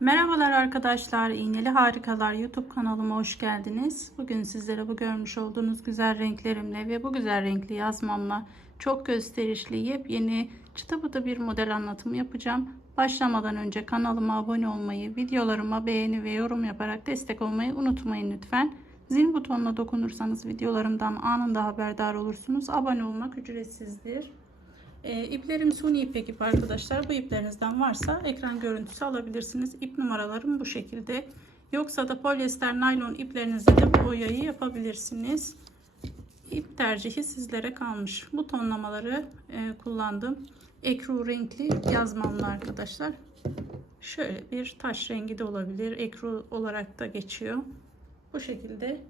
Merhabalar arkadaşlar, İğneli Harikalar YouTube kanalıma hoş geldiniz. Bugün sizlere bu görmüş olduğunuz güzel renklerimle ve bu güzel renkli yazmamla çok gösterişli yepyeni çıtı pıtı bir model anlatımı yapacağım. Başlamadan önce kanalıma abone olmayı, videolarıma beğeni ve yorum yaparak destek olmayı unutmayın lütfen. Zil butonuna dokunursanız videolarımdan anında haberdar olursunuz. Abone olmak ücretsizdir. E, iplerim suni ipek ip arkadaşlar. Bu iplerinizden varsa ekran görüntüsü alabilirsiniz. İp numaralarım bu şekilde. Yoksa da polyester naylon iplerinizle de boyayı yapabilirsiniz. İp tercihi sizlere kalmış. Bu tonlamaları e, kullandım. Ekru renkli yazmamlı arkadaşlar. Şöyle bir taş rengi de olabilir. Ekru olarak da geçiyor. Bu şekilde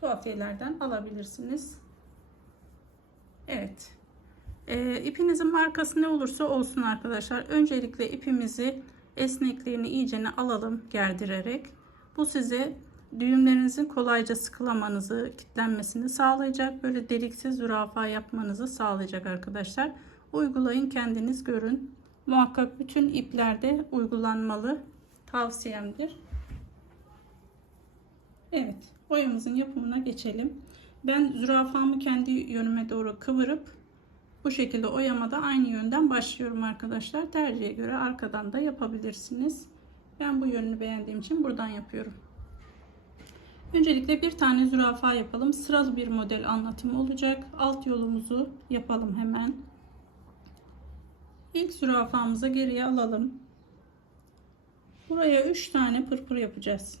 tuhafiyelerden alabilirsiniz. Evet. E, ipinizin markası ne olursa olsun arkadaşlar. Öncelikle ipimizi esnekliğini iyicene alalım gerdirerek. Bu size düğümlerinizin kolayca sıkılamanızı, kilitlenmesini sağlayacak. Böyle deliksiz zürafa yapmanızı sağlayacak arkadaşlar. Uygulayın kendiniz görün. Muhakkak bütün iplerde uygulanmalı tavsiyemdir. Evet boyamızın yapımına geçelim. Ben zürafamı kendi yönüme doğru kıvırıp bu şekilde oyamada aynı yönden başlıyorum arkadaşlar. Tercihe göre arkadan da yapabilirsiniz. Ben bu yönünü beğendiğim için buradan yapıyorum. Öncelikle bir tane zürafa yapalım. Sıralı bir model anlatımı olacak. Alt yolumuzu yapalım hemen. İlk zürafamızı geriye alalım. Buraya 3 tane pırpır yapacağız.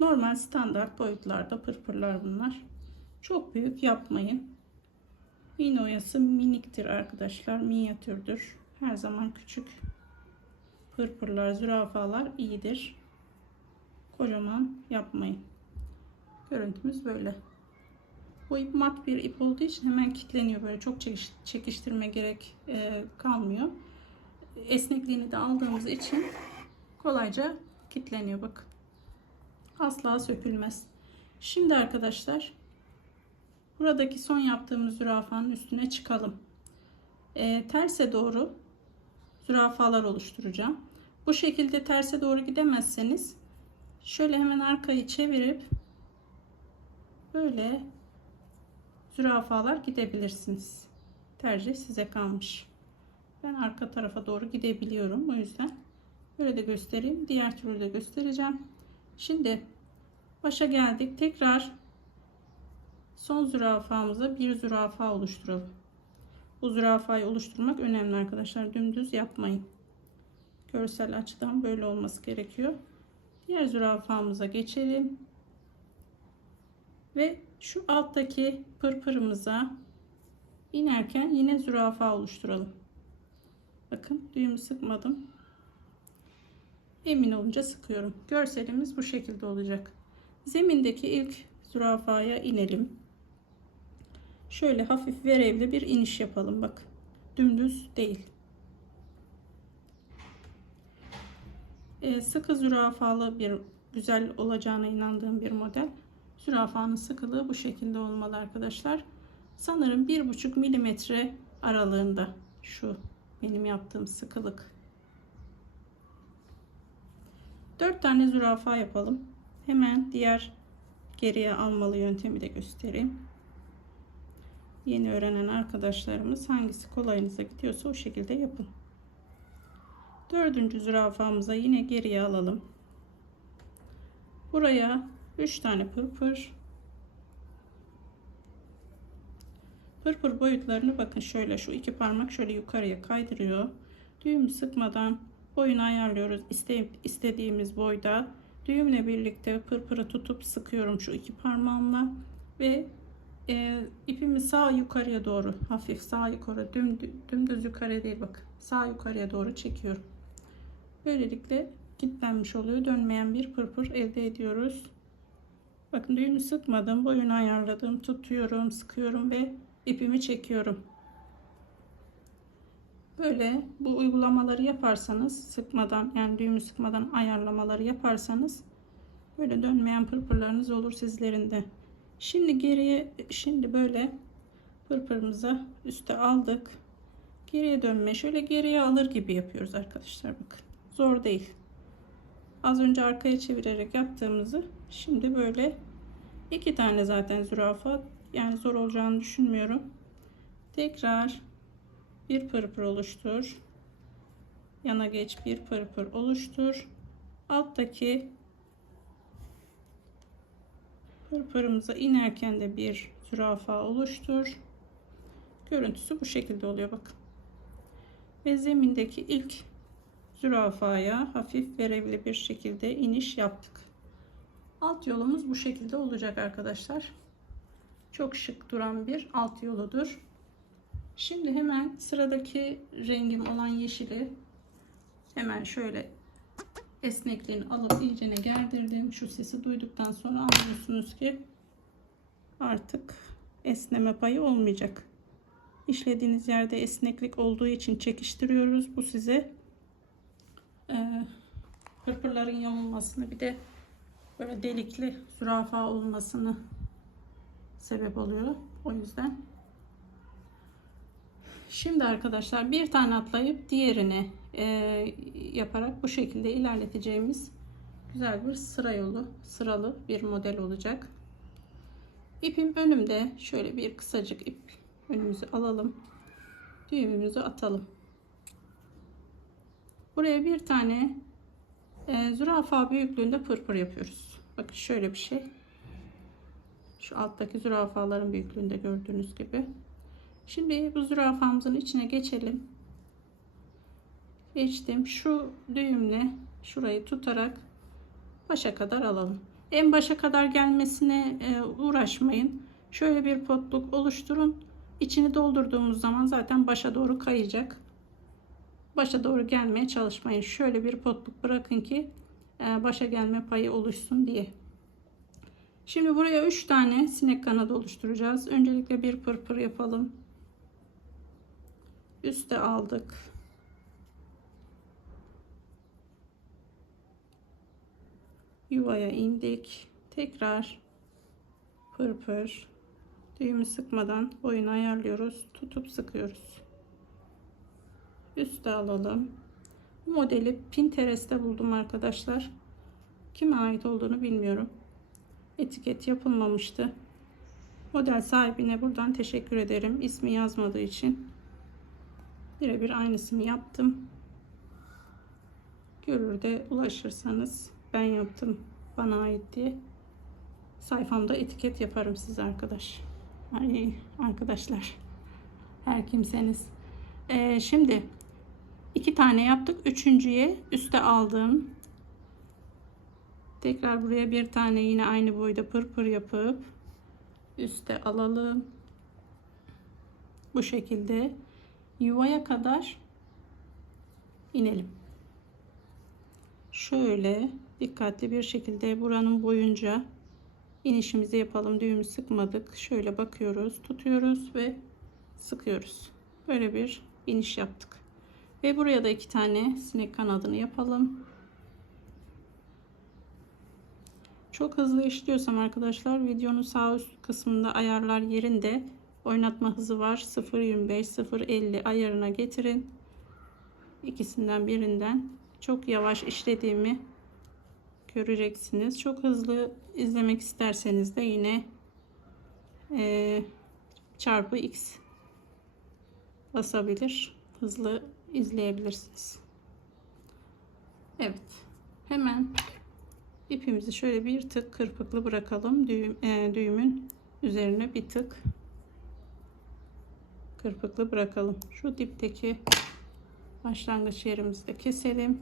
Normal standart boyutlarda pırpırlar bunlar. Çok büyük yapmayın. İğne oyası miniktir arkadaşlar. Minyatürdür. Her zaman küçük pırpırlar, zürafalar iyidir. Kocaman yapmayın. Görüntümüz böyle. Bu ip mat bir ip olduğu için hemen kilitleniyor. Böyle çok çekiştirme gerek e, kalmıyor. Esnekliğini de aldığımız için kolayca kilitleniyor. Bakın. Asla sökülmez. Şimdi arkadaşlar Buradaki son yaptığımız zürafanın üstüne çıkalım. E, terse doğru zürafalar oluşturacağım. Bu şekilde terse doğru gidemezseniz şöyle hemen arkayı çevirip böyle zürafalar gidebilirsiniz. Tercih size kalmış. Ben arka tarafa doğru gidebiliyorum. O yüzden böyle de göstereyim. Diğer türlü de göstereceğim. Şimdi başa geldik. Tekrar Son zürafamıza bir zürafa oluşturalım. Bu zürafayı oluşturmak önemli arkadaşlar. Dümdüz yapmayın. Görsel açıdan böyle olması gerekiyor. Diğer zürafamıza geçelim. Ve şu alttaki pırpırımıza inerken yine zürafa oluşturalım. Bakın düğümü sıkmadım. Emin olunca sıkıyorum. Görselimiz bu şekilde olacak. Zemindeki ilk zürafaya inelim. Şöyle hafif verevli bir iniş yapalım bak. Dümdüz değil. Ee, sıkı zürafalı bir güzel olacağına inandığım bir model. Zürafanın sıkılığı bu şekilde olmalı arkadaşlar. Sanırım bir buçuk milimetre aralığında şu benim yaptığım sıkılık. Dört tane zürafa yapalım. Hemen diğer geriye almalı yöntemi de göstereyim yeni öğrenen arkadaşlarımız hangisi kolayınıza gidiyorsa o şekilde yapın. Dördüncü zürafamıza yine geriye alalım. Buraya 3 tane pırpır. Pırpır boyutlarını bakın şöyle şu iki parmak şöyle yukarıya kaydırıyor. Düğüm sıkmadan boyunu ayarlıyoruz. İsteyip istediğimiz boyda düğümle birlikte pırpırı tutup sıkıyorum şu iki parmağımla ve e, ipimi sağ yukarıya doğru hafif sağ yukarı dümdüz, yukarı değil bak sağ yukarıya doğru çekiyorum. Böylelikle kilitlenmiş oluyor. Dönmeyen bir pırpır elde ediyoruz. Bakın düğümü sıkmadım. Boyunu ayarladım. Tutuyorum, sıkıyorum ve ipimi çekiyorum. Böyle bu uygulamaları yaparsanız sıkmadan yani düğümü sıkmadan ayarlamaları yaparsanız böyle dönmeyen pırpırlarınız olur sizlerin de. Şimdi geriye şimdi böyle pırpırımıza üste aldık. Geriye dönme. Şöyle geriye alır gibi yapıyoruz arkadaşlar bakın. Zor değil. Az önce arkaya çevirerek yaptığımızı şimdi böyle iki tane zaten zürafa yani zor olacağını düşünmüyorum. Tekrar bir pırpır oluştur. Yana geç bir pırpır oluştur. Alttaki pırpırımıza inerken de bir zürafa oluştur. Görüntüsü bu şekilde oluyor bakın. Ve zemindeki ilk zürafaya hafif verevli bir şekilde iniş yaptık. Alt yolumuz bu şekilde olacak arkadaşlar. Çok şık duran bir alt yoludur. Şimdi hemen sıradaki rengim olan yeşili hemen şöyle esnekliğini alıp iyicene gerdirdim. Şu sesi duyduktan sonra anlıyorsunuz ki artık esneme payı olmayacak. İşlediğiniz yerde esneklik olduğu için çekiştiriyoruz. Bu size e, pırpırların yamulmasını bir de böyle delikli zürafa olmasını sebep oluyor. O yüzden Şimdi arkadaşlar bir tane atlayıp diğerini e, yaparak bu şekilde ilerleteceğimiz güzel bir sıra yolu, sıralı bir model olacak. İpim önümde. Şöyle bir kısacık ip önümüzü alalım. Düğümümüzü atalım. Buraya bir tane e, zürafa büyüklüğünde pırpır yapıyoruz. Bakın şöyle bir şey. Şu alttaki zürafaların büyüklüğünde gördüğünüz gibi. Şimdi bu zürafamızın içine geçelim. Geçtim. Şu düğümle şurayı tutarak başa kadar alalım. En başa kadar gelmesine e, uğraşmayın. Şöyle bir potluk oluşturun. İçini doldurduğumuz zaman zaten başa doğru kayacak. Başa doğru gelmeye çalışmayın. Şöyle bir potluk bırakın ki e, başa gelme payı oluşsun diye. Şimdi buraya 3 tane sinek kanadı oluşturacağız. Öncelikle bir pırpır yapalım. Üste aldık. Yuvaya indik. Tekrar pırpır. Düğümü sıkmadan boyunu ayarlıyoruz. Tutup sıkıyoruz. Üste alalım. Bu modeli Pinterest'te buldum arkadaşlar. Kime ait olduğunu bilmiyorum. Etiket yapılmamıştı. Model sahibine buradan teşekkür ederim. İsmi yazmadığı için. Birebir aynısını yaptım. Görür de ulaşırsanız ben yaptım bana ait diye sayfamda etiket yaparım size arkadaş. Ay, arkadaşlar her kimseniz. Ee, şimdi iki tane yaptık. Üçüncüye üste aldım. Tekrar buraya bir tane yine aynı boyda pırpır yapıp üste alalım. Bu şekilde yuvaya kadar inelim. Şöyle dikkatli bir şekilde buranın boyunca inişimizi yapalım. Düğümü sıkmadık. Şöyle bakıyoruz, tutuyoruz ve sıkıyoruz. Böyle bir iniş yaptık. Ve buraya da iki tane sinek kanadını yapalım. Çok hızlı işliyorsam arkadaşlar videonun sağ üst kısmında ayarlar yerinde oynatma hızı var. 0.25 0.50 ayarına getirin. İkisinden birinden. Çok yavaş işlediğimi göreceksiniz. Çok hızlı izlemek isterseniz de yine e, çarpı x basabilir. Hızlı izleyebilirsiniz. Evet. Hemen ipimizi şöyle bir tık kırpıklı bırakalım. Düğüm, e, düğümün üzerine bir tık kırpıklı bırakalım. Şu dipteki başlangıç yerimizde keselim.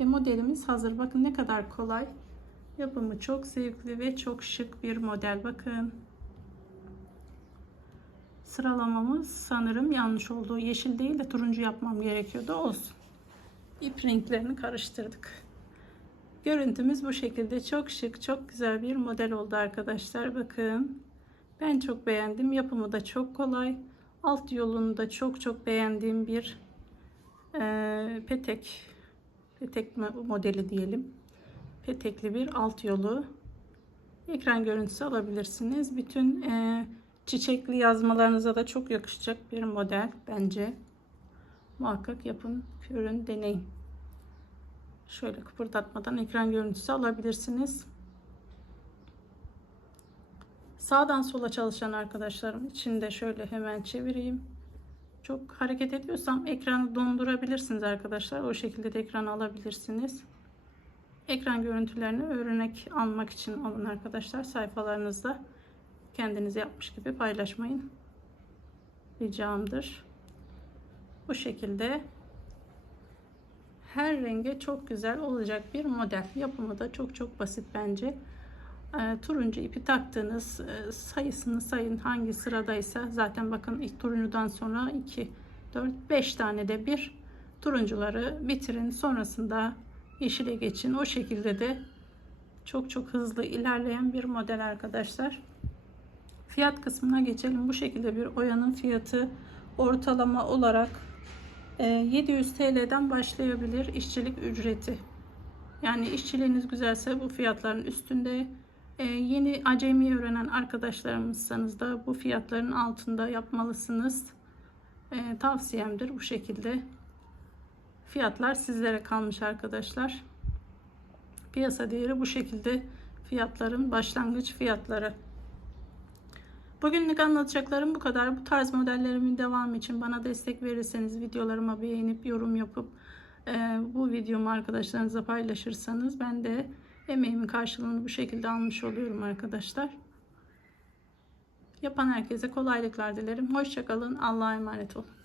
Ve modelimiz hazır. Bakın ne kadar kolay. Yapımı çok zevkli ve çok şık bir model. Bakın. Sıralamamız sanırım yanlış oldu. Yeşil değil de turuncu yapmam gerekiyordu. Olsun. İp renklerini karıştırdık. Görüntümüz bu şekilde. Çok şık, çok güzel bir model oldu arkadaşlar. Bakın. Ben çok beğendim. Yapımı da çok kolay. Alt yolunu da çok çok beğendiğim bir e, petek petek modeli diyelim. Petekli bir alt yolu. Ekran görüntüsü alabilirsiniz. Bütün e, çiçekli yazmalarınıza da çok yakışacak bir model bence. muhakkak yapın, görün, deneyin. Şöyle kıpırdatmadan ekran görüntüsü alabilirsiniz. Sağdan sola çalışan arkadaşlarım için de şöyle hemen çevireyim. Çok hareket ediyorsam ekranı dondurabilirsiniz arkadaşlar. O şekilde de ekranı alabilirsiniz. Ekran görüntülerini örnek almak için alın arkadaşlar. Sayfalarınızda kendiniz yapmış gibi paylaşmayın. Ricamdır. Bu şekilde her renge çok güzel olacak bir model. Yapımı da çok çok basit bence. E, turuncu ipi taktığınız e, sayısını sayın hangi sıradaysa zaten bakın ilk turuncudan sonra 2 4 5 tane de bir turuncuları bitirin. Sonrasında yeşile geçin. O şekilde de çok çok hızlı ilerleyen bir model arkadaşlar. Fiyat kısmına geçelim. Bu şekilde bir oyanın fiyatı ortalama olarak e, 700 TL'den başlayabilir işçilik ücreti. Yani işçiliğiniz güzelse bu fiyatların üstünde ee, yeni acemi öğrenen arkadaşlarımızsanız da bu fiyatların altında yapmalısınız. Ee, tavsiyemdir bu şekilde. Fiyatlar sizlere kalmış arkadaşlar. Piyasa değeri bu şekilde fiyatların başlangıç fiyatları. Bugünlük anlatacaklarım bu kadar. Bu tarz modellerimin devamı için bana destek verirseniz videolarıma beğenip yorum yapıp e, bu videomu arkadaşlarınızla paylaşırsanız ben de emeğimin karşılığını bu şekilde almış oluyorum arkadaşlar. Yapan herkese kolaylıklar dilerim. Hoşçakalın. Allah'a emanet olun.